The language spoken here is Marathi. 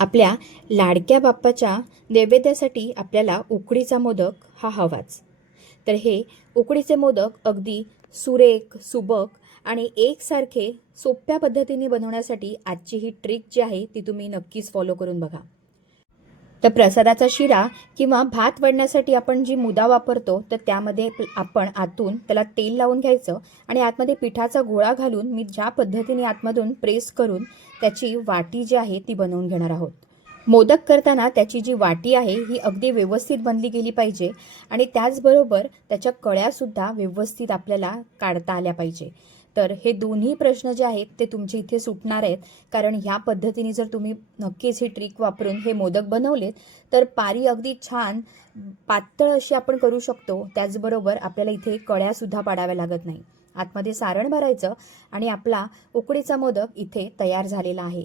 आपल्या लाडक्या बाप्पाच्या नैवेद्यासाठी आपल्याला उकडीचा मोदक हा हवाच. तर हे उकडीचे मोदक अगदी सुरेख सुबक आणि एकसारखे सोप्या पद्धतीने बनवण्यासाठी आजची ही ट्रिक जी आहे ती तुम्ही नक्कीच फॉलो करून बघा. तर प्रसादाचा शिरा किंवा भात वडण्यासाठी आपण जी मुदा वापरतो तर त्यामध्ये आपण आतून त्याला तेल लावून घ्यायचं आणि आतमध्ये पिठाचा गोळा घालून मी ज्या पद्धतीने आतमधून प्रेस करून त्याची वाटी जी आहे ती बनवून घेणार आहोत. मोदक करताना त्याची जी वाटी आहे ही अगदी व्यवस्थित बनली गेली पाहिजे आणि त्याचबरोबर त्याच्या कळ्यासुद्धा व्यवस्थित आपल्याला काढता आल्या पाहिजे. तर हे दोन्ही प्रश्न जे आहेत ते तुमचे इथे सुटणार आहेत. कारण ह्या पद्धतीने जर तुम्ही नक्कीच ही ट्रिक वापरून हे मोदक बनवलेत तर पारी अगदी छान पातळ अशी आपण करू शकतो. त्याचबरोबर आपल्याला इथे कळ्यासुद्धा पाडाव्या लागत नाही. आतमध्ये सारण भरायचं आणि आपला उकडीचा मोदक इथे तयार झालेला आहे.